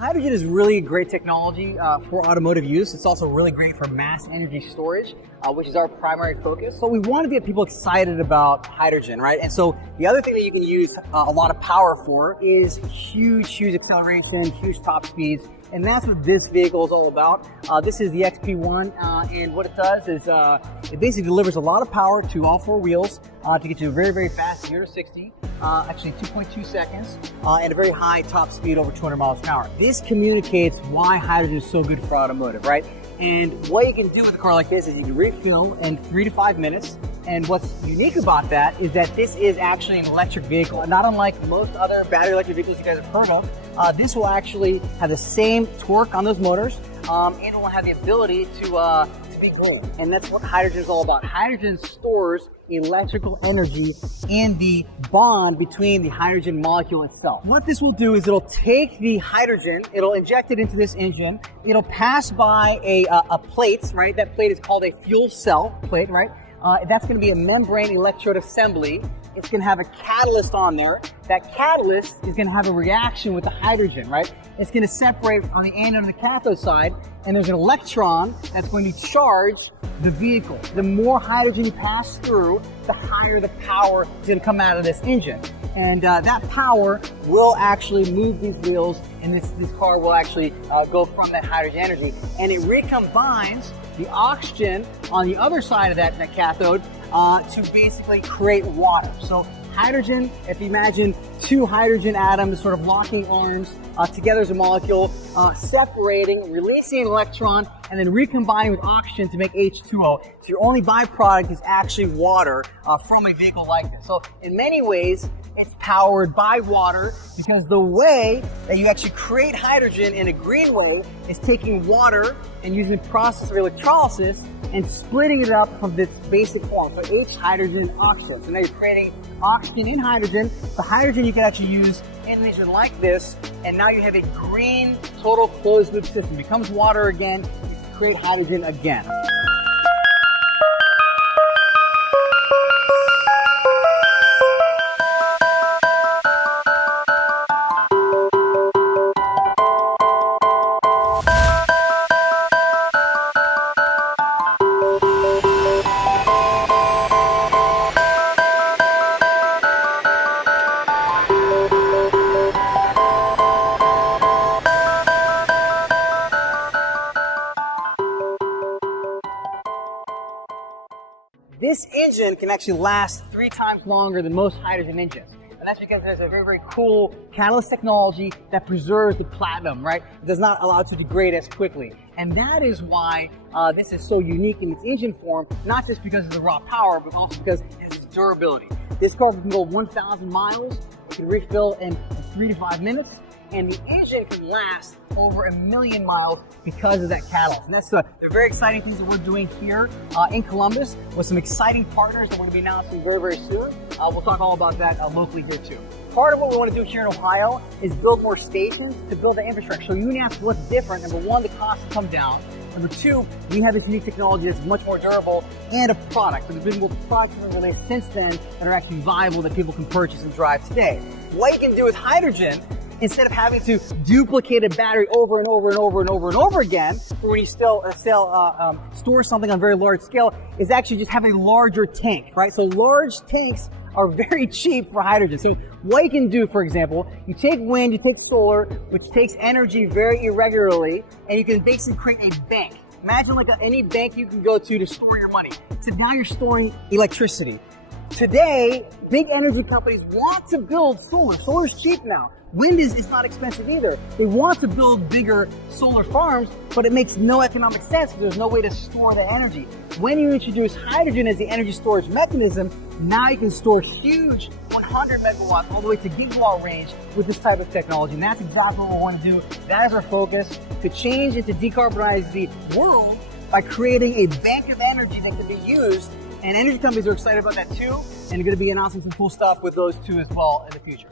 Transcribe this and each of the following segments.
Hydrogen is really a great technology for automotive use. It's also really great for mass energy storage, which is our primary focus. So we want to get people excited about hydrogen, right? And so the other thing that you can use a lot of power for is huge acceleration, huge top speeds. And that's what this vehicle is all about. This is the XP1, and what it does is it basically delivers a lot of power to all four wheels to get you very, very fast, 0 to 60, actually 2.2 seconds, and a very high top speed over 200 miles an hour. This communicates why hydrogen is so good for automotive, right? And what you can do with a car like this is you can refill in 3 to 5 minutes. And what's unique about that is that this is actually an electric vehicle. Not unlike most other battery electric vehicles you guys have heard of, this will actually have the same torque on those motors. It will have the ability to be cooled. And that's what hydrogen is all about. Hydrogen stores electrical energy in the bond between the hydrogen molecule itself. What this will do is it'll take the hydrogen, it'll inject it into this engine, it'll pass by a plate, right? That plate is called a fuel cell plate, right? That's going to be a membrane electrode assembly. It's going to have a catalyst on there. That catalyst is going to have a reaction with the hydrogen, right? It's going to separate on the anode and the cathode side, and there's an electron that's going to charge the vehicle. The more hydrogen you pass through, the higher the power is going to come out of this engine. And that power will actually move these wheels, and this car will actually go from that hydrogen energy. And it recombines the oxygen on the other side of that cathode to basically create water. So hydrogen, if you imagine two hydrogen atoms sort of locking arms together as a molecule, separating, releasing an electron, and then recombining with oxygen to make H2O. So your only byproduct is actually water from a vehicle like this. So in many ways, it's powered by water, because the way that you actually create hydrogen in a green way is taking water and using the process of electrolysis and splitting it up from this basic form. So H, hydrogen, oxygen. So now you're creating oxygen in hydrogen. The hydrogen you can actually use in an engine like this, and now you have a green, total closed loop system. It becomes water again, you can create hydrogen again. This engine can actually last 3 times longer than most hydrogen engines. And that's because there's a very, very cool catalyst technology that preserves the platinum, right? It does not allow it to degrade as quickly. And that is why this is so unique in its engine form, not just because of the raw power, but also because it has its durability. This car can go 1,000 miles, it can refill in 3 to 5 minutes, and the engine can last over 1 million miles because of that catalyst. And that's the very exciting things that we're doing here in Columbus with some exciting partners that we're going to be announcing very, very soon. We'll talk all about that locally here too. Part of what we want to do here in Ohio is build more stations to build the infrastructure. So you can ask what's different. Number one, the costs come down. Number two, we have this unique technology that's much more durable, and a product. So there's been multiple products that have been released since then that are actually viable that people can purchase and drive today. What you can do with hydrogen, instead of having to duplicate a battery over and over and over and over and over again, for when you still store something on a very large scale, is actually just have a larger tank, right? So large tanks are very cheap for hydrogen. So what you can do, for example, you take wind, you take solar, which takes energy very irregularly, and you can basically create a bank. Imagine like any bank you can go to store your money. So now you're storing electricity. Today, big energy companies want to build solar. Solar is cheap now. Wind is not expensive either. They want to build bigger solar farms, but it makes no economic sense because there's no way to store the energy. When you introduce hydrogen as the energy storage mechanism, now you can store huge 100 megawatts all the way to gigawatt range with this type of technology. And that's exactly what we want to do. That is our focus, to change and to decarbonize the world by creating a bank of energy that can be used. And energy companies are excited about that too, and they're going to be announcing some cool stuff with those two as well in the future.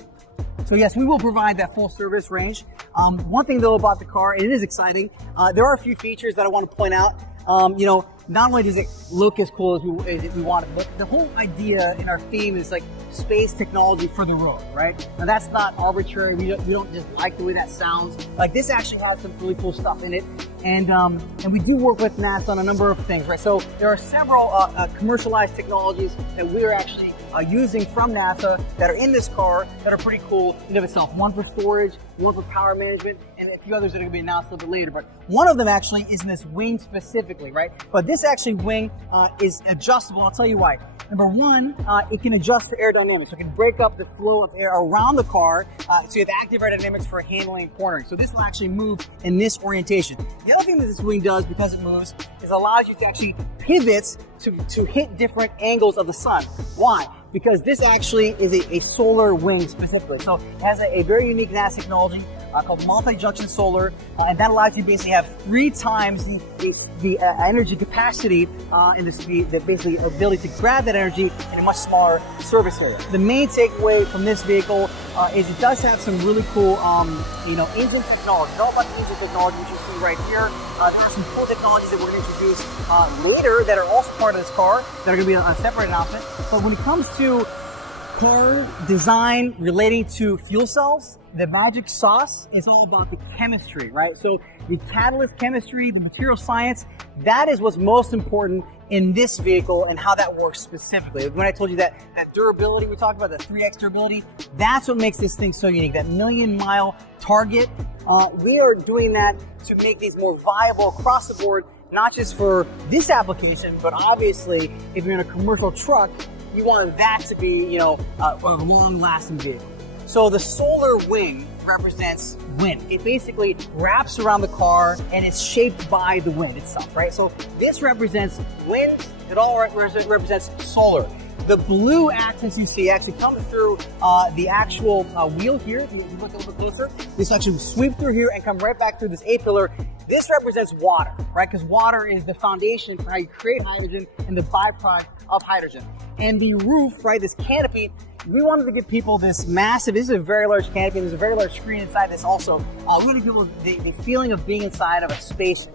So yes, we will provide that full service range. One thing though about the car, and it is exciting, there are a few features that I want to point out. You know, not only does it look as cool as we want it, but the whole idea in our theme is like space technology for the road, right? Now that's not arbitrary. We don't just like the way that sounds. Like this actually has some really cool stuff in it. And we do work with NASA on a number of things, right? So there are several commercialized technologies that we're actually using from NASA that are in this car that are pretty cool in and of itself. One for storage, one for power management, and a few others that are going to be announced a little bit later. But one of them actually is in this wing specifically, right? But this actually wing is adjustable. I'll tell you why. Number one, it can adjust the aerodynamics. So it can break up the flow of air around the car, so you have active aerodynamics for handling and cornering. So this will actually move in this orientation. The other thing that this wing does, because it moves, is allows you to actually pivot to hit different angles of the sun. Why? Because this actually is a solar wing specifically. So it has a very unique NASA technology called multi-junction solar, and that allows you to basically have 3 times the energy capacity and the speed, that basically ability to grab that energy in a much smaller surface area. The main takeaway from this vehicle is it does have some really cool, engine technology. It's all about the engine technology, which you see right here. There are some cool technologies that we're going to introduce later that are also part of this car that are going to be a separate announcement. But when it comes to car design relating to fuel cells, the magic sauce is all about the chemistry, right? So the catalyst chemistry, the material science, that is what's most important in this vehicle and how that works specifically. When I told you that durability, we talked about the 3x durability, that's what makes this thing so unique. That 1,000,000-mile target, we are doing that to make these more viable across the board, not just for this application, but obviously if you're in a commercial truck, you want that to be, a long-lasting vehicle. So the solar wing represents wind. It basically wraps around the car and it's shaped by the wind itself, right? So this represents wind, it all represents solar. The blue accents you see actually come through the actual wheel here. If you look a little bit closer, this actually sweep through here and come right back through this A-pillar. This represents water, right? Because water is the foundation for how you create hydrogen and the byproduct of hydrogen. And the roof, right, this canopy, we wanted to give people this massive, this is a very large canopy, there's a very large screen inside this also. We want to give people the feeling of being inside of a space